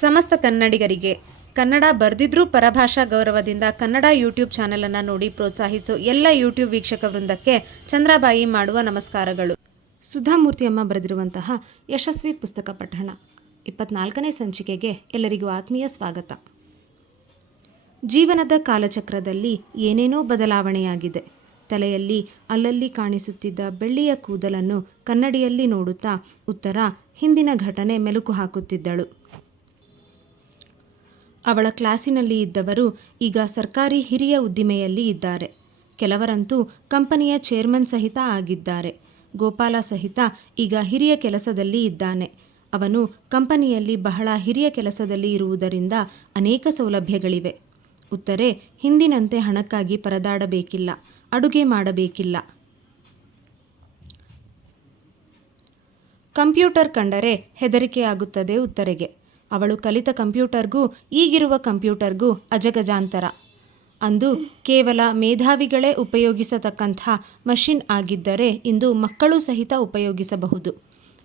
ಸಮಸ್ತ ಕನ್ನಡಿಗರಿಗೆ ಕನ್ನಡ ಬರ್ದಿದ್ರೂ ಪರಭಾಷಾ ಗೌರವದಿಂದ ಕನ್ನಡ ಯೂಟ್ಯೂಬ್ ಚಾನಲನ್ನು ನೋಡಿ ಪ್ರೋತ್ಸಾಹಿಸೋ ಎಲ್ಲ ಯೂಟ್ಯೂಬ್ ವೀಕ್ಷಕ ವೃಂದಕ್ಕೆ ಚಂದ್ರಬಾಯಿ ಮಾಡುವ ನಮಸ್ಕಾರಗಳು. ಸುಧಾಮೂರ್ತಿಯಮ್ಮ ಬರೆದಿರುವಂತಹ ಯಶಸ್ವಿ ಪುಸ್ತಕ ಪಠಣ 24ನೇ ಸಂಚಿಕೆಗೆ ಎಲ್ಲರಿಗೂ ಆತ್ಮೀಯ ಸ್ವಾಗತ. ಜೀವನದ ಕಾಲಚಕ್ರದಲ್ಲಿ ಏನೇನೋ ಬದಲಾವಣೆಯಾಗಿದೆ. ತಲೆಯಲ್ಲಿ ಅಲ್ಲಲ್ಲಿ ಕಾಣಿಸುತ್ತಿದ್ದ ಬೆಳ್ಳಿಯ ಕೂದಲನ್ನು ಕನ್ನಡಿಯಲ್ಲಿ ನೋಡುತ್ತಾ ಉತ್ತರ ಹಿಂದಿನ ಘಟನೆ ಮೆಲುಕು ಹಾಕುತ್ತಿದ್ದಳು. ಅವಳ ಕ್ಲಾಸಿನಲ್ಲಿ ಇದ್ದವರು ಈಗ ಸರ್ಕಾರಿ ಹಿರಿಯ ಉದ್ದಿಮೆಯಲ್ಲಿ ಇದ್ದಾರೆ. ಕೆಲವರಂತೂ ಕಂಪನಿಯ ಚೇರ್ಮನ್ ಸಹಿತ ಆಗಿದ್ದಾರೆ. ಗೋಪಾಲ ಸಹಿತ ಈಗ ಹಿರಿಯ ಕೆಲಸದಲ್ಲಿ ಇದ್ದಾನೆ. ಅವನು ಕಂಪನಿಯಲ್ಲಿ ಬಹಳ ಹಿರಿಯ ಕೆಲಸದಲ್ಲಿ ಇರುವುದರಿಂದ ಅನೇಕ ಸೌಲಭ್ಯಗಳಿವೆ. ಉತ್ತರೆ ಹಿಂದಿನಂತೆ ಹಣಕ್ಕಾಗಿ ಪರದಾಡಬೇಕಿಲ್ಲ, ಅಡುಗೆ ಮಾಡಬೇಕಿಲ್ಲ. ಕಂಪ್ಯೂಟರ್ ಕಂಡರೆ ಹೆದರಿಕೆಯಾಗುತ್ತದೆ ಉತ್ತರೆಗೆ. ಅವಳು ಕಲಿತ ಕಂಪ್ಯೂಟರ್ಗೂ ಈಗಿರುವ ಕಂಪ್ಯೂಟರ್ಗೂ ಅಜಗಜಾಂತರ. ಅಂದು ಕೇವಲ ಮೇಧಾವಿಗಳೇ ಉಪಯೋಗಿಸತಕ್ಕಂಥ ಮಷಿನ್ ಆಗಿದ್ದರೆ ಇಂದು ಮಕ್ಕಳು ಸಹಿತ ಉಪಯೋಗಿಸಬಹುದು.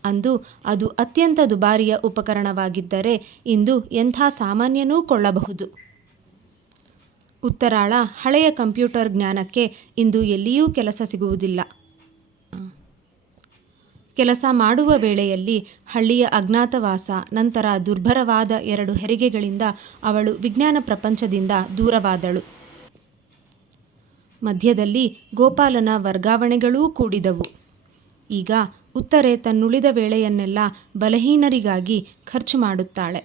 ಅಂದು ಅದು ಅತ್ಯಂತ ದುಬಾರಿಯ ಉಪಕರಣವಾಗಿದ್ದರೆ ಇಂದು ಎಂಥ ಸಾಮಾನ್ಯನೂ ಕೊಳ್ಳಬಹುದು. ಉತ್ತರಾಳ ಹಳೆಯ ಕಂಪ್ಯೂಟರ್ ಜ್ಞಾನಕ್ಕೆ ಇಂದು ಎಲ್ಲಿಯೂ ಕೆಲಸ ಸಿಗುವುದಿಲ್ಲ. ಕೆಲಸ ಮಾಡುವ ವೇಳೆಯಲ್ಲಿ ಹಳ್ಳಿಯ ಅಜ್ಞಾತವಾಸ, ನಂತರ ದುರ್ಭರವಾದ 2 ಹೆರಿಗೆಗಳಿಂದ ಅವಳು ವಿಜ್ಞಾನ ಪ್ರಪಂಚದಿಂದ ದೂರವಾದಳು. ಮಧ್ಯದಲ್ಲಿ ಗೋಪಾಲನ ವರ್ಗಾವಣೆಗಳೂ ಕೂಡಿದವು. ಈಗ ಉತ್ತರೆ ತನ್ನುಳಿದ ವೇಳೆಯನ್ನೆಲ್ಲ ಬಲಹೀನರಿಗಾಗಿ ಖರ್ಚು ಮಾಡುತ್ತಾಳೆ.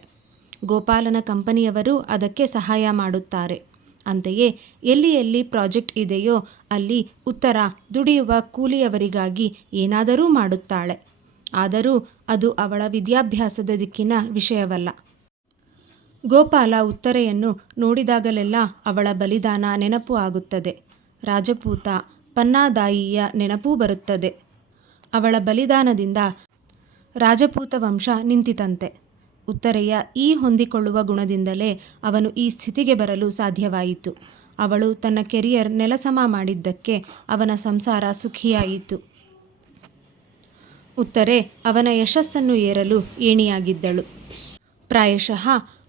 ಗೋಪಾಲನ ಕಂಪನಿಯವರು ಅದಕ್ಕೆ ಸಹಾಯ ಮಾಡುತ್ತಾರೆ. ಅಂತೆಯೇ ಎಲ್ಲಿ ಎಲ್ಲಿ ಪ್ರಾಜೆಕ್ಟ್ ಇದೆಯೋ ಅಲ್ಲಿ ಉತ್ತರ ದುಡಿಯುವ ಕೂಲಿಯವರಿಗಾಗಿ ಏನಾದರೂ ಮಾಡುತ್ತಾಳೆ. ಆದರೂ ಅದು ಅವಳ ವಿದ್ಯಾಭ್ಯಾಸದ ದಿಕ್ಕಿನ ವಿಷಯವಲ್ಲ. ಗೋಪಾಲ ಉತ್ತರೆಯನ್ನು ನೋಡಿದಾಗಲೆಲ್ಲ ಅವಳ ಬಲಿದಾನ ನೆನಪು ಆಗುತ್ತದೆ. ರಾಜಪೂತ ಪನ್ನಾದಾಯಿಯ ನೆನಪೂ ಬರುತ್ತದೆ. ಅವಳ ಬಲಿದಾನದಿಂದ ರಾಜಪೂತ ವಂಶ ನಿಂತಿತಂತೆ. ಉತ್ತರೆಯ ಈ ಹೊಂದಿಕೊಳ್ಳುವ ಗುಣದಿಂದಲೇ ಅವನು ಈ ಸ್ಥಿತಿಗೆ ಬರಲು ಸಾಧ್ಯವಾಯಿತು. ಅವಳು ತನ್ನ ಕೆರಿಯರ್ ನೆಲಸಮ ಮಾಡಿದ್ದಕ್ಕೆ ಅವನ ಸಂಸಾರ ಸುಖಿಯಾಯಿತು. ಉತ್ತರೆ ಅವನ ಯಶಸ್ಸನ್ನು ಏರಲು ಏಣಿಯಾಗಿದ್ದಳು. ಪ್ರಾಯಶಃ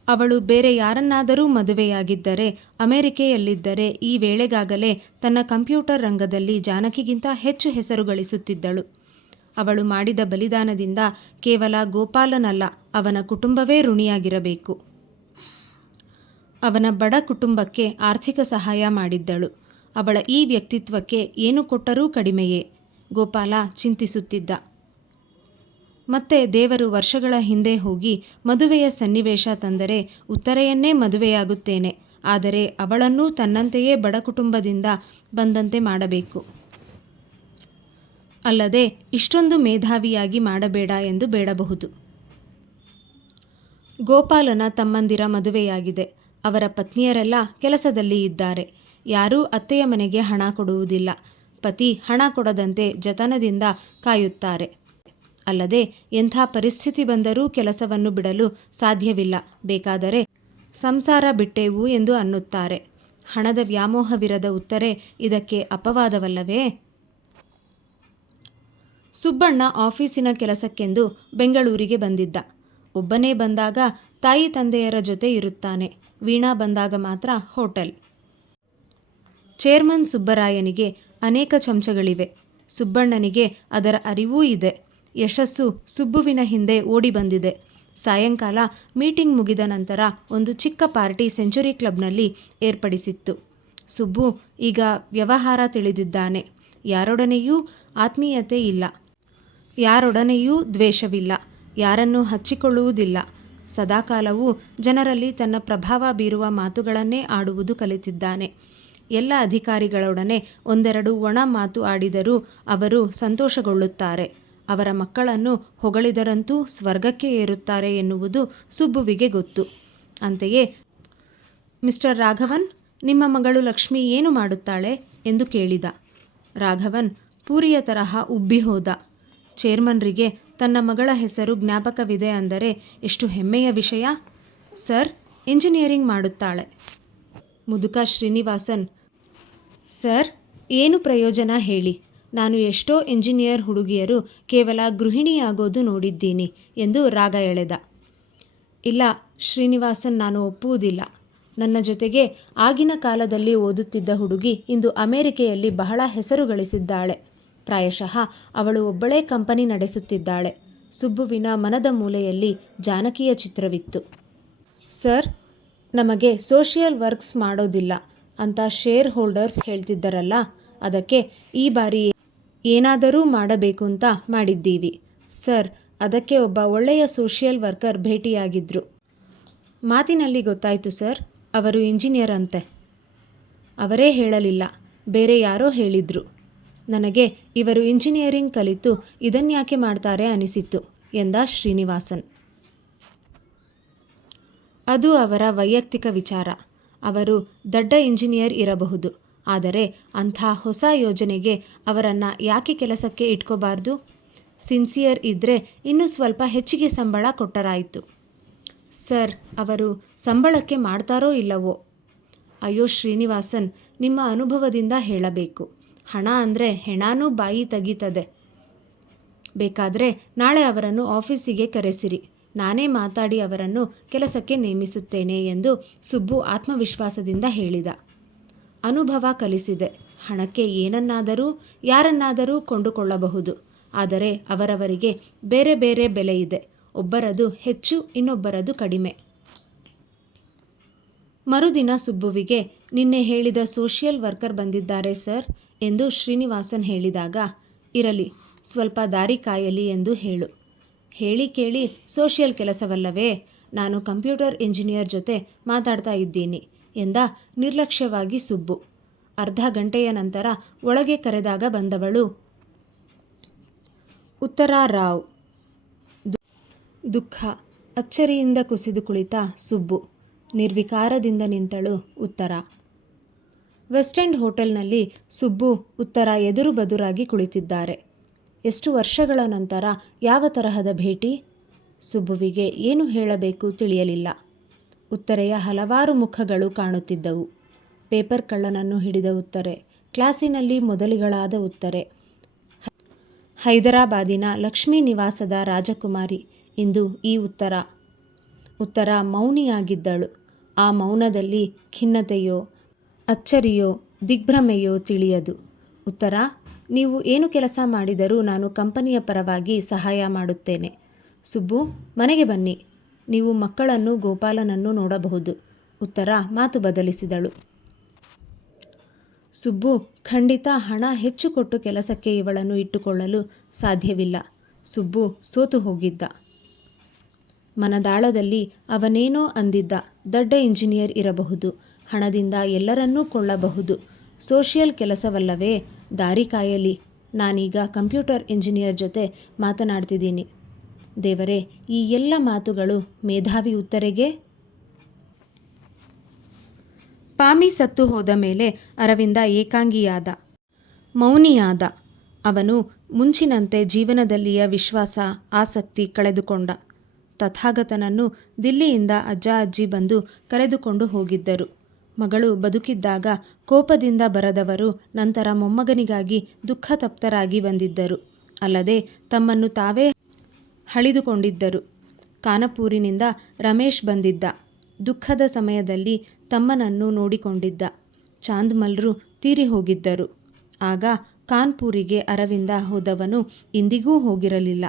ಅವಳು ಬೇರೆ ಯಾರನ್ನಾದರೂ ಮದುವೆಯಾಗಿದ್ದರೆ, ಅಮೆರಿಕೆಯಲ್ಲಿದ್ದರೆ ಈ ವೇಳೆಗಾಗಲೇ ತನ್ನ ಕಂಪ್ಯೂಟರ್ ರಂಗದಲ್ಲಿ ಜಾನಕಿಗಿಂತ ಹೆಚ್ಚು ಹೆಸರು ಗಳಿಸುತ್ತಿದ್ದಳು. ಅವಳು ಮಾಡಿದ ಬಲಿದಾನದಿಂದ ಕೇವಲ ಗೋಪಾಲನಲ್ಲ, ಅವನ ಕುಟುಂಬವೇ ಋಣಿಯಾಗಿರಬೇಕು. ಅವನ ಬಡ ಕುಟುಂಬಕ್ಕೆ ಆರ್ಥಿಕ ಸಹಾಯ ಮಾಡಿದ್ದಳು. ಅವಳ ಈ ವ್ಯಕ್ತಿತ್ವಕ್ಕೆ ಏನು ಕೊಟ್ಟರೂ ಕಡಿಮೆಯೇ. ಗೋಪಾಲ ಚಿಂತಿಸುತ್ತಿದ್ದ. ಮತ್ತೆ ದೇವರು ವರ್ಷಗಳ ಹಿಂದೆ ಹೋಗಿ ಮದುವೆಯ ಸನ್ನಿವೇಶ ತಂದರೆ ಉತ್ತರೆಯನ್ನೇ ಮದುವೆಯಾಗುತ್ತೇನೆ, ಆದರೆ ಅವಳನ್ನೂ ತನ್ನಂತೆಯೇ ಬಡ ಕುಟುಂಬದಿಂದ ಬಂದಂತೆ ಮಾಡಬೇಕು. ಅಲ್ಲದೆ ಇಷ್ಟೊಂದು ಮೇಧಾವಿಯಾಗಿ ಮಾಡಬೇಡ ಎಂದು ಬೇಡಬಹುದು. ಗೋಪಾಲನ ತಮ್ಮಂದಿರ ಮದುವೆಯಾಗಿದೆ. ಅವರ ಪತ್ನಿಯರೆಲ್ಲ ಕೆಲಸದಲ್ಲಿ ಇದ್ದಾರೆ. ಯಾರೂ ಅತ್ತೆಯ ಮನೆಗೆ ಹಣ ಕೊಡುವುದಿಲ್ಲ. ಪತಿ ಹಣ ಕೊಡದಂತೆ ಜತನದಿಂದ ಕಾಯುತ್ತಾರೆ. ಅಲ್ಲದೆ ಎಂಥ ಪರಿಸ್ಥಿತಿ ಬಂದರೂ ಕೆಲಸವನ್ನು ಬಿಡಲು ಸಾಧ್ಯವಿಲ್ಲ. ಬೇಕಾದರೆ ಸಂಸಾರ ಬಿಟ್ಟೆವು ಎಂದು ಅನ್ನುತ್ತಾರೆ. ಹಣದ ವ್ಯಾಮೋಹವಿರದ ಉತ್ತರೆ ಇದಕ್ಕೆ ಅಪವಾದವಲ್ಲವೇ? ಸುಬ್ಬಣ್ಣ ಆಫೀಸಿನ ಕೆಲಸಕ್ಕೆಂದು ಬೆಂಗಳೂರಿಗೆ ಬಂದಿದ್ದ. ಒಬ್ಬನೇ ಬಂದಾಗ ತಾಯಿ ತಂದೆಯರ ಜೊತೆ ಇರುತ್ತಾನೆ. ವೀಣಾ ಬಂದಾಗ ಮಾತ್ರ ಹೋಟೆಲ್. ಚೇರ್ಮನ್ ಸುಬ್ಬರಾಯನಿಗೆ ಅನೇಕ ಚಮಚಗಳಿವೆ. ಸುಬ್ಬಣ್ಣನಿಗೆ ಅದರ ಅರಿವೂ ಇದೆ. ಯಶಸ್ಸು ಸುಬ್ಬುವಿನ ಹಿಂದೆ ಓಡಿ ಬಂದಿದೆ. ಸಾಯಂಕಾಲ ಮೀಟಿಂಗ್ ಮುಗಿದ ನಂತರ ಒಂದು ಚಿಕ್ಕ ಪಾರ್ಟಿ ಸೆಂಚುರಿ ಕ್ಲಬ್ನಲ್ಲಿ ಏರ್ಪಡಿಸಿತ್ತು. ಸುಬ್ಬು ಈಗ ವ್ಯವಹಾರ ತಿಳಿದಿದ್ದಾನೆ. ಯಾರೊಡನೆಯೂ ಆತ್ಮೀಯತೆ ಇಲ್ಲ, ಯಾರೊಡನೆಯೂ ದ್ವೇಷವಿಲ್ಲ, ಯಾರನ್ನೂ ಹಚ್ಚಿಕೊಳ್ಳುವುದಿಲ್ಲ. ಸದಾಕಾಲವೂ ಜನರಲ್ಲಿ ತನ್ನ ಪ್ರಭಾವ ಬೀರುವ ಮಾತುಗಳನ್ನೇ ಆಡುವುದು ಕಲಿತಿದ್ದಾನೆ. ಎಲ್ಲ ಅಧಿಕಾರಿಗಳೊಡನೆ ಒಂದೆರಡು ಒಣ ಮಾತು ಆಡಿದರೂ ಅವರು ಸಂತೋಷಗೊಳ್ಳುತ್ತಾರೆ. ಅವರ ಮಕ್ಕಳನ್ನು ಹೊಗಳಿದರಂತೂ ಸ್ವರ್ಗಕ್ಕೆ ಏರುತ್ತಾರೆ ಎನ್ನುವುದು ಸುಬ್ಬುವಿಗೆ ಗೊತ್ತು. ಅಂತೆಯೇ, ಮಿಸ್ಟರ್ ರಾಘವನ್, ನಿಮ್ಮ ಮಗಳು ಲಕ್ಷ್ಮಿ ಏನು ಮಾಡುತ್ತಾಳೆ ಎಂದು ಕೇಳಿದ. ರಾಘವನ್ ಪೂರಿಯ ತರಹ ಉಬ್ಬಿ ಹೋದ. ಚೇರ್ಮನ್ರಿಗೆ ತನ್ನ ಮಗಳ ಹೆಸರು ಜ್ಞಾಪಕವಿದೆ ಅಂದರೆ ಎಷ್ಟು ಹೆಮ್ಮೆಯ ವಿಷಯ. ಸರ್, ಇಂಜಿನಿಯರಿಂಗ್ ಮಾಡುತ್ತಾಳೆ. ಮುದುಕ ಶ್ರೀನಿವಾಸನ್, ಸರ್, ಏನು ಪ್ರಯೋಜನ ಹೇಳಿ? ನಾನು ಎಷ್ಟೋ ಇಂಜಿನಿಯರ್ ಹುಡುಗಿಯರು ಕೇವಲ ಗೃಹಿಣಿಯಾಗೋದು ನೋಡಿದ್ದೀನಿ ಎಂದು ರಾಗ ಎಳೆದ. ಇಲ್ಲ ಶ್ರೀನಿವಾಸನ್, ನಾನು ಒಪ್ಪುವುದಿಲ್ಲ. ನನ್ನ ಜೊತೆಗೆ ಆಗಿನ ಕಾಲದಲ್ಲಿ ಓದುತ್ತಿದ್ದ ಹುಡುಗಿ ಇಂದು ಅಮೆರಿಕೆಯಲ್ಲಿ ಬಹಳ ಹೆಸರು ಗಳಿಸಿದ್ದಾಳೆ. ಪ್ರಾಯಶಃ ಅವಳು ಒಬ್ಬಳೇ ಕಂಪನಿ ನಡೆಸುತ್ತಿದ್ದಾಳೆ. ಸುಬ್ಬುವಿನ ಮನದ ಮೂಲೆಯಲ್ಲಿ ಜಾನಕಿಯ ಚಿತ್ರವಿತ್ತು. ಸರ್, ನಮಗೆ ಸೋಷಿಯಲ್ ವರ್ಕ್ಸ್ ಮಾಡೋದಿಲ್ಲ ಅಂತ ಶೇರ್ ಹೋಲ್ಡರ್ಸ್ ಹೇಳ್ತಿದ್ದರಲ್ಲ, ಅದಕ್ಕೆ ಈ ಬಾರಿ ಏನಾದರೂ ಮಾಡಬೇಕು ಅಂತ ಮಾಡಿದ್ದೀವಿ. ಸರ್, ಅದಕ್ಕೆ ಒಬ್ಬ ಒಳ್ಳೆಯ ಸೋಷಿಯಲ್ ವರ್ಕರ್ ಭೇಟಿಯಾಗಿದ್ರು. ಮಾತಿನಲ್ಲಿ ಗೊತ್ತಾಯಿತು ಸರ್, ಅವರು ಇಂಜಿನಿಯರ್ ಅಂತೆ. ಅವರೇ ಹೇಳಲಿಲ್ಲ, ಬೇರೆ ಯಾರೋ ಹೇಳಿದ್ರು. ನನಗೆ ಇವರು ಇಂಜಿನಿಯರಿಂಗ್ ಕಲಿತು ಇದನ್ಯಾಕೆ ಮಾಡ್ತಾರೆ ಅನಿಸಿತ್ತು ಎಂದ ಶ್ರೀನಿವಾಸನ್. ಅದು ಅವರ ವೈಯಕ್ತಿಕ ವಿಚಾರ. ಅವರು ದೊಡ್ಡ ಇಂಜಿನಿಯರ್ ಇರಬಹುದು, ಆದರೆ ಅಂಥ ಹೊಸ ಯೋಜನೆಗೆ ಅವರನ್ನು ಯಾಕೆ ಕೆಲಸಕ್ಕೆ ಇಟ್ಕೋಬಾರ್ದು? ಸಿನ್ಸಿಯರ್ ಇದ್ದರೆ ಇನ್ನೂ ಸ್ವಲ್ಪ ಹೆಚ್ಚಿಗೆ ಸಂಬಳ ಕೊಟ್ಟರಾಯಿತು. ಸರ್, ಅವರು ಸಂಬಳಕ್ಕೆ ಮಾಡ್ತಾರೋ ಇಲ್ಲವೋ? ಅಯ್ಯೋ ಶ್ರೀನಿವಾಸನ್, ನಿಮ್ಮ ಅನುಭವದಿಂದ ಹೇಳಬೇಕು. ಹಣ ಅಂದರೆ ಹೆಣನೂ ಬಾಯಿ ತೆಗೀತದೆ. ಬೇಕಾದರೆ ನಾಳೆ ಅವರನ್ನು ಆಫೀಸಿಗೆ ಕರೆಸಿರಿ, ನಾನೇ ಮಾತಾಡಿ ಅವರನ್ನು ಕೆಲಸಕ್ಕೆ ನೇಮಿಸುತ್ತೇನೆ ಎಂದು ಸುಬ್ಬು ಆತ್ಮವಿಶ್ವಾಸದಿಂದ ಹೇಳಿದ. ಅನುಭವ ಕಲಿಸಿದೆ, ಹಣಕ್ಕೆ ಏನನ್ನಾದರೂ ಯಾರನ್ನಾದರೂ ಕೊಂಡುಕೊಳ್ಳಬಹುದು. ಆದರೆ ಅವರವರಿಗೆ ಬೇರೆ ಬೇರೆ ಬೆಲೆ ಇದೆ. ಒಬ್ಬರದು ಹೆಚ್ಚು, ಇನ್ನೊಬ್ಬರದು ಕಡಿಮೆ. ಮರುದಿನ ಸುಬ್ಬುವಿಗೆ ನಿನ್ನೆ ಹೇಳಿದ ಸೋಷಿಯಲ್ ವರ್ಕರ್ ಬಂದಿದ್ದಾರೆ ಸರ್ ಎಂದು ಶ್ರೀನಿವಾಸನ್ ಹೇಳಿದಾಗ, ಇರಲಿ, ಸ್ವಲ್ಪ ದಾರಿ ಕಾಯಲಿ ಎಂದು ಹೇಳು. ಹೇಳಿ ಕೇಳಿ ಸೋಷಿಯಲ್ ಕೆಲಸವಲ್ಲವೇ, ನಾನು ಕಂಪ್ಯೂಟರ್ ಇಂಜಿನಿಯರ್ ಜೊತೆ ಮಾತಾಡ್ತಾ ಇದ್ದೀನಿ ಎಂದ ನಿರ್ಲಕ್ಷ್ಯವಾಗಿ ಸುಬ್ಬು. ಅರ್ಧ ಗಂಟೆಯ ನಂತರ ಒಳಗೆ ಕರೆದಾಗ ಬಂದವಳು ಉತ್ತರಾ ರಾವ್. ದುಃಖ, ಅಚ್ಚರಿಯಿಂದ ಕುಸಿದು ಕುಳಿತ ಸುಬ್ಬು. ನಿರ್ವಿಕಾರದಿಂದ ನಿಂತಳು ಉತ್ತರ. ವೆಸ್ಟ್ ಎಂಡ್ ಹೋಟೆಲ್ನಲ್ಲಿ ಸುಬ್ಬು ಉತ್ತರ ಎದುರು ಬದುರಾಗಿ ಕುಳಿತಿದ್ದಾರೆ. ಎಷ್ಟು ವರ್ಷಗಳ ನಂತರ ಯಾವ ತರಹದ ಭೇಟಿ? ಸುಬ್ಬುವಿಗೆ ಏನು ಹೇಳಬೇಕು ತಿಳಿಯಲಿಲ್ಲ. ಉತ್ತರೆಯ ಹಲವಾರು ಮುಖಗಳು ಕಾಣುತ್ತಿದ್ದವು. ಪೇಪರ್ ಕಳ್ಳನನ್ನು ಹಿಡಿದ ಉತ್ತರೆ, ಕ್ಲಾಸಿನಲ್ಲಿ ಮೊದಲಿಗಳಾದ ಉತ್ತರೆ, ಹೈದರಾಬಾದಿನ ಲಕ್ಷ್ಮೀ ನಿವಾಸದ ರಾಜಕುಮಾರಿ. ಇಂದು ಈ ಉತ್ತರ ಮೌನಿಯಾಗಿದ್ದಳು. ಆ ಮೌನದಲ್ಲಿ ಖಿನ್ನತೆಯೋ ಅಚ್ಚರಿಯೋ ದಿಗ್ಭ್ರಮೆಯೋ ತಿಳಿಯದು. ಉತ್ತರ, ನೀವು ಏನು ಕೆಲಸ ಮಾಡಿದರೂ ನಾನು ಕಂಪನಿಯ ಪರವಾಗಿ ಸಹಾಯ ಮಾಡುತ್ತೇನೆ. ಸುಬ್ಬು, ಮನೆಗೆ ಬನ್ನಿ, ನೀವು ಮಕ್ಕಳನ್ನು ಗೋಪಾಲನನ್ನು ನೋಡಬಹುದು. ಉತ್ತರ ಮಾತು ಬದಲಿಸಿದಳು. ಸುಬ್ಬು, ಖಂಡಿತ ಹಣ ಹೆಚ್ಚು ಕೊಟ್ಟು ಕೆಲಸಕ್ಕೆ ಇವಳನ್ನು ಇಟ್ಟುಕೊಳ್ಳಲು ಸಾಧ್ಯವಿಲ್ಲ. ಸುಬ್ಬು ಸೋತು ಹೋಗಿದ್ದ. ಮನದಾಳದಲ್ಲಿ ಅವನೇನೋ ಅಂದಿದ್ದ, ದೊಡ್ಡ ಇಂಜಿನಿಯರ್ ಇರಬಹುದು, ಹಣದಿಂದ ಎಲ್ಲರನ್ನೂ ಕೊಳ್ಳಬಹುದು, ಸೋಷಿಯಲ್ ಕೆಲಸವಲ್ಲವೇ, ದಾರಿ ಕಾಯಲಿ. ನಾನೀಗ ಕಂಪ್ಯೂಟರ್ ಇಂಜಿನಿಯರ್ ಜೊತೆ ಮಾತನಾಡ್ತಿದ್ದೀನಿ. ದೇವರೇ, ಈ ಎಲ್ಲ ಮಾತುಗಳು ಮೇಧಾವಿ ಉತ್ತರೆಗೆ? ಪಾಮಿ ಸತ್ತು ಹೋದ ಮೇಲೆ ಅರವಿಂದ ಏಕಾಂಗಿಯಾದ, ಮೌನಿಯಾದ. ಅವನು ಮುಂಚಿನಂತೆ ಜೀವನದಲ್ಲಿಯ ವಿಶ್ವಾಸ, ಆಸಕ್ತಿ ಕಳೆದುಕೊಂಡ. ತಥಾಗತನನ್ನು ದಿಲ್ಲಿಯಿಂದ ಅಜ್ಜ ಅಜ್ಜಿ ಬಂದು ಕರೆದುಕೊಂಡು ಹೋಗಿದ್ದರು. ಮಗಳು ಬದುಕಿದ್ದಾಗ ಕೋಪದಿಂದ ಬರದವರು ನಂತರ ಮೊಮ್ಮಗನಿಗಾಗಿ ದುಃಖತಪ್ತರಾಗಿ ಬಂದಿದ್ದರು. ಅಲ್ಲದೆ ತಮ್ಮನ್ನು ತಾವೇ ಹಳಿದುಕೊಂಡಿದ್ದರು. ಕಾನಪೂರಿನಿಂದ ರಮೇಶ್ ಬಂದಿದ್ದ. ದುಃಖದ ಸಮಯದಲ್ಲಿ ತಮ್ಮನನ್ನು ನೋಡಿಕೊಂಡಿದ್ದ. ಚಾಂದ್ಮಲ್ರು ತೀರಿ ಹೋಗಿದ್ದರು. ಆಗ ಕಾನ್ಪೂರಿಗೆ ಅರವಿಂದ ಹೋದವನು ಇಂದಿಗೂ ಹೋಗಿರಲಿಲ್ಲ.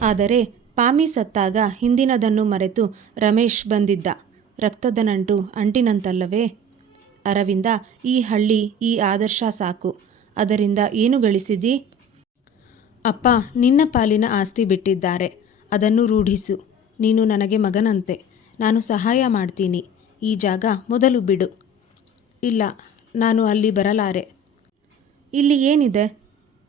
ಆದರೆ ಪಾಮಿ ಸತ್ತಾಗ ಹಿಂದಿನದನ್ನು ಮರೆತು ರಮೇಶ್ ಬಂದಿದ್ದ. ರಕ್ತದ ನಂಟು ಅಂಟಿನಂತಲ್ಲವೇ? ಅರವಿಂದ, ಈ ಹಳ್ಳಿ, ಈ ಆದರ್ಶ ಸಾಕು. ಅದರಿಂದ ಏನು ಗಳಿಸಿದಿ? ಅಪ್ಪ ನಿನ್ನ ಪಾಲಿನ ಆಸ್ತಿ ಬಿಟ್ಟಿದ್ದಾರೆ, ಅದನ್ನು ರೂಢಿಸು. ನೀನು ನನಗೆ ಮಗನಂತೆ, ನಾನು ಸಹಾಯ ಮಾಡ್ತೀನಿ. ಈ ಜಾಗ ಮೊದಲು ಬಿಡು. ಇಲ್ಲ, ನಾನು ಅಲ್ಲಿ ಬರಲಾರೆ. ಇಲ್ಲಿ ಏನಿದೆ?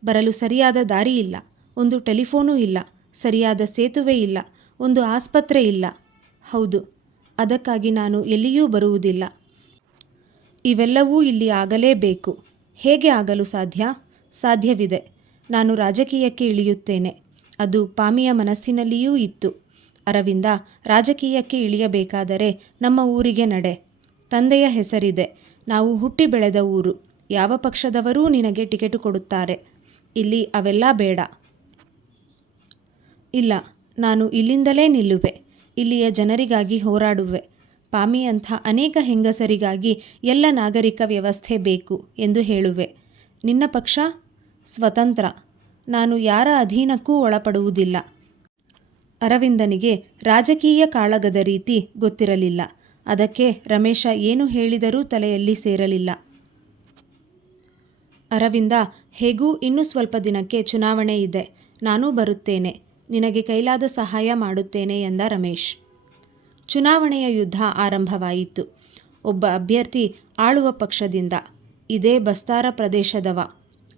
ಬರಲು ಸರಿಯಾದ ದಾರಿ ಇಲ್ಲ, ಒಂದು ಟೆಲಿಫೋನೂ ಇಲ್ಲ, ಸರಿಯಾದ ಸೇತುವೆ ಇಲ್ಲ, ಒಂದು ಆಸ್ಪತ್ರೆ ಇಲ್ಲ. ಹೌದು, ಅದಕ್ಕಾಗಿ ನಾನು ಎಲ್ಲಿಯೂ ಬರುವುದಿಲ್ಲ. ಇವೆಲ್ಲವೂ ಇಲ್ಲಿ ಆಗಲೇಬೇಕು. ಹೇಗೆ ಆಗಲು ಸಾಧ್ಯ? ಸಾಧ್ಯವಿದೆ. ನಾನು ರಾಜಕೀಯಕ್ಕೆ ಇಳಿಯುತ್ತೇನೆ. ಅದು ಪಾಮಿಯ ಮನಸ್ಸಿನಲ್ಲಿಯೂ ಇತ್ತು. ಅರವಿಂದ, ರಾಜಕೀಯಕ್ಕೆ ಇಳಿಯಬೇಕಾದರೆ ನಮ್ಮ ಊರಿಗೆ ನಡೆ. ತಂದೆಯ ಹೆಸರಿದೆ. ನಾವು ಹುಟ್ಟಿ ಬೆಳೆದ ಊರು. ಯಾವ ಪಕ್ಷದವರೂ ನಿನಗೆ ಟಿಕೆಟು ಕೊಡುತ್ತಾರೆ. ಇಲ್ಲಿ ಅವೆಲ್ಲ ಬೇಡ. ಇಲ್ಲ, ನಾನು ಇಲ್ಲಿಂದಲೇ ನಿಲ್ಲುವೆ, ಇಲ್ಲಿಯ ಜನರಿಗಾಗಿ ಹೋರಾಡುವೆ. ಪಾಮಿಯಂಥ ಅನೇಕ ಹೆಂಗಸರಿಗಾಗಿ ಎಲ್ಲ ನಾಗರಿಕ ವ್ಯವಸ್ಥೆ ಬೇಕು ಎಂದು ಹೇಳುವೆ. ನಿನ್ನ ಪಕ್ಷ ಸ್ವತಂತ್ರ, ನಾನು ಯಾರ ಅಧೀನಕ್ಕೂ ಒಳಪಡುವುದಿಲ್ಲ. ಅರವಿಂದನಿಗೆ ರಾಜಕೀಯ ಕಾಳಗದ ರೀತಿ ಗೊತ್ತಿರಲಿಲ್ಲ. ಅದಕ್ಕೆ ರಮೇಶ ಏನು ಹೇಳಿದರೂ ತಲೆಯಲ್ಲಿ ಸೇರಲಿಲ್ಲ. ಅರವಿಂದ, ಹೇಗೂ ಇನ್ನೂ ಸ್ವಲ್ಪ ದಿನಕ್ಕೆ ಚುನಾವಣೆ ಇದೆ, ನಾನೂ ಬರುತ್ತೇನೆ, ನಿನಗೆ ಕೈಲಾದ ಸಹಾಯ ಮಾಡುತ್ತೇನೆ ಎಂದ ರಮೇಶ್. ಚುನಾವಣೆಯ ಯುದ್ಧ ಆರಂಭವಾಯಿತು. ಒಬ್ಬ ಅಭ್ಯರ್ಥಿ ಆಳುವ ಪಕ್ಷದಿಂದ, ಇದೇ ಬಸ್ತಾರ ಪ್ರದೇಶದವ,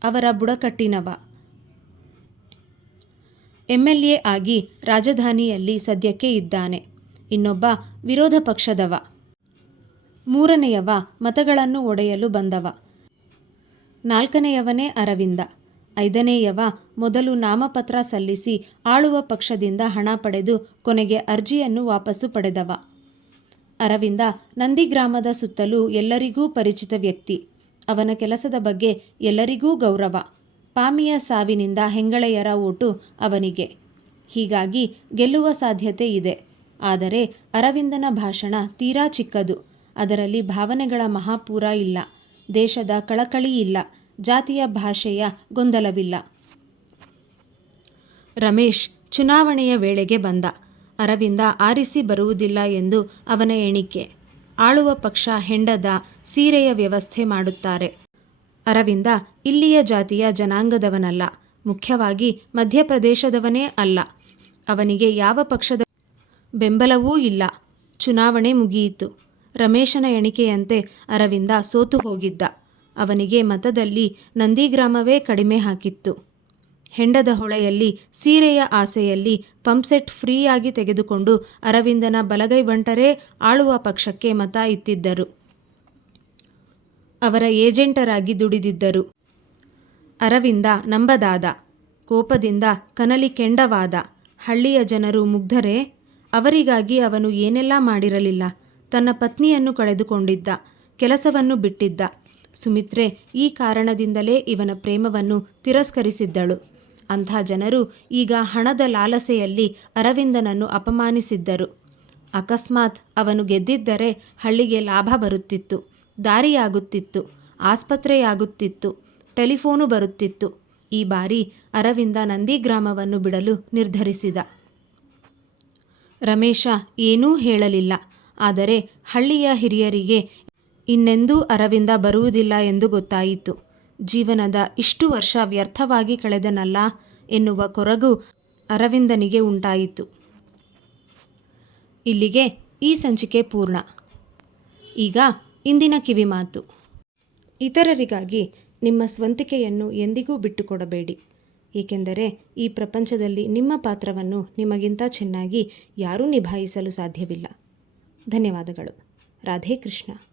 ಅವರ ಬುಡಕಟ್ಟಿನವ, MLA ಆಗಿ ರಾಜಧಾನಿಯಲ್ಲಿ ಸದ್ಯಕ್ಕೆ ಇದ್ದಾನೆ. ಇನ್ನೊಬ್ಬ ವಿರೋಧ ಪಕ್ಷದವ, ಮೂರನೆಯವ ಮತಗಳನ್ನು ಒಡೆಯಲು ಬಂದವ, ನಾಲ್ಕನೆಯವನೇ ಅರವಿಂದ, ಐದನೆಯವ ಮೊದಲು ನಾಮಪತ್ರ ಸಲ್ಲಿಸಿ ಆಳುವ ಪಕ್ಷದಿಂದ ಹಣ ಪಡೆದು ಕೊನೆಗೆ ಅರ್ಜಿಯನ್ನು ವಾಪಸ್ಸು ಪಡೆದವ. ಅರವಿಂದ ನಂದಿಗ್ರಾಮದ ಸುತ್ತಲೂ ಎಲ್ಲರಿಗೂ ಪರಿಚಿತ ವ್ಯಕ್ತಿ. ಅವನ ಕೆಲಸದ ಬಗ್ಗೆ ಎಲ್ಲರಿಗೂ ಗೌರವ. ಪಾಮಿಯ ಸಾವಿನಿಂದ ಹೆಂಗಳೆಯರ ಓಟು ಅವನಿಗೆ. ಹೀಗಾಗಿ ಗೆಲ್ಲುವ ಸಾಧ್ಯತೆ ಇದೆ. ಆದರೆ ಅರವಿಂದನ ಭಾಷಣ ತೀರಾ ಚಿಕ್ಕದು. ಅದರಲ್ಲಿ ಭಾವನೆಗಳ ಮಹಾಪೂರ ಇಲ್ಲ, ದೇಶದ ಕಳಕಳಿ ಇಲ್ಲ, ಜಾತಿಯ ಭಾಷೆಯ ಗೊಂದಲವಿಲ್ಲ. ರಮೇಶ್ ಚುನಾವಣೆಯ ವೇಳೆಗೆ ಬಂದ. ಅರವಿಂದ ಆರಿಸಿ ಬರುವುದಿಲ್ಲ ಎಂದು ಅವನ ಎಣಿಕೆ. ಆಳುವ ಪಕ್ಷ ಹೆಂಡದ ಸೀರೆಯ ವ್ಯವಸ್ಥೆ ಮಾಡುತ್ತಾರೆ. ಅರವಿಂದ ಇಲ್ಲಿಯ ಜಾತಿಯ ಜನಾಂಗದವನಲ್ಲ, ಮುಖ್ಯವಾಗಿ ಮಧ್ಯಪ್ರದೇಶದವನೇ ಅಲ್ಲ. ಅವನಿಗೆ ಯಾವ ಪಕ್ಷದ ಬೆಂಬಲವೂ ಇಲ್ಲ. ಚುನಾವಣೆ ಮುಗಿಯಿತು. ರಮೇಶನ ಎಣಿಕೆಯಂತೆ ಅರವಿಂದ ಸೋತು ಹೋಗಿದ್ದ. ಅವನಿಗೆ ಮತದಲ್ಲಿ ನಂದಿಗ್ರಾಮವೇ ಕಡಿಮೆ ಹಾಕಿತ್ತು. ಹೆಂಡದ ಹೊಳೆಯಲ್ಲಿ ಸೀರೆಯ ಆಸೆಯಲ್ಲಿ ಪಂಪ್ಸೆಟ್ ಫ್ರೀಯಾಗಿ ತೆಗೆದುಕೊಂಡು ಅರವಿಂದನ ಬಲಗೈ ಬಂಟರೇ ಆಳುವ ಪಕ್ಷಕ್ಕೆ ಮತ ಇತ್ತಿದ್ದರು. ಅವರ ಏಜೆಂಟರಾಗಿ ದುಡಿದಿದ್ದರು. ಅರವಿಂದ ನಂಬದಾದ, ಕೋಪದಿಂದ ಕನಲಿ ಕೆಂಡವಾದ. ಹಳ್ಳಿಯ ಜನರು ಮುಗ್ಧರೇ. ಅವರಿಗಾಗಿ ಅವನು ಏನೆಲ್ಲ ಮಾಡಿರಲಿಲ್ಲ. ತನ್ನ ಪತ್ನಿಯನ್ನು ಕಳೆದುಕೊಂಡಿದ್ದ, ಕೆಲಸವನ್ನು ಬಿಟ್ಟಿದ್ದ. ಸುಮಿತ್ರೆ ಈ ಕಾರಣದಿಂದಲೇ ಇವನ ಪ್ರೇಮವನ್ನು ತಿರಸ್ಕರಿಸಿದ್ದಳು. ಅಂಥ ಜನರು ಈಗ ಹಣದ ಲಾಲಸೆಯಲ್ಲಿ ಅರವಿಂದನನ್ನು ಅಪಮಾನಿಸಿದ್ದರು. ಅಕಸ್ಮಾತ್ ಅವನು ಗೆದ್ದಿದ್ದರೆ ಹಳ್ಳಿಗೆ ಲಾಭ ಬರುತ್ತಿತ್ತು, ದಾರಿಯಾಗುತ್ತಿತ್ತು, ಆಸ್ಪತ್ರೆಯಾಗುತ್ತಿತ್ತು, ಟೆಲಿಫೋನು ಬರುತ್ತಿತ್ತು. ಈ ಬಾರಿ ಅರವಿಂದ ನಂದಿಗ್ರಾಮವನ್ನು ಬಿಡಲು ನಿರ್ಧರಿಸಿದ. ರಮೇಶ ಏನೂ ಹೇಳಲಿಲ್ಲ. ಆದರೆ ಹಳ್ಳಿಯ ಹಿರಿಯರಿಗೆ ಇನ್ನೆಂದೂ ಅರವಿಂದ ಬರುವುದಿಲ್ಲ ಎಂದು ಗೊತ್ತಾಯಿತು. ಜೀವನದ ಇಷ್ಟು ವರ್ಷ ವ್ಯರ್ಥವಾಗಿ ಕಳೆದನಲ್ಲ ಎನ್ನುವ ಕೊರಗು ಅರವಿಂದನಿಗೆ ಉಂಟಾಯಿತು. ಇಲ್ಲಿಗೆ ಈ ಸಂಚಿಕೆ ಪೂರ್ಣ. ಈಗ ಇಂದಿನ ಕಿವಿಮಾತು. ಇತರರಿಗಾಗಿ ನಿಮ್ಮ ಸ್ವಂತಿಕೆಯನ್ನು ಎಂದಿಗೂ ಬಿಟ್ಟುಕೊಡಬೇಡಿ. ಏಕೆಂದರೆ ಈ ಪ್ರಪಂಚದಲ್ಲಿ ನಿಮ್ಮ ಪಾತ್ರವನ್ನು ನಿಮಗಿಂತ ಚೆನ್ನಾಗಿ ಯಾರೂ ನಿಭಾಯಿಸಲು ಸಾಧ್ಯವಿಲ್ಲ. ಧನ್ಯವಾದಗಳು. ರಾಧೇ ಕೃಷ್ಣ.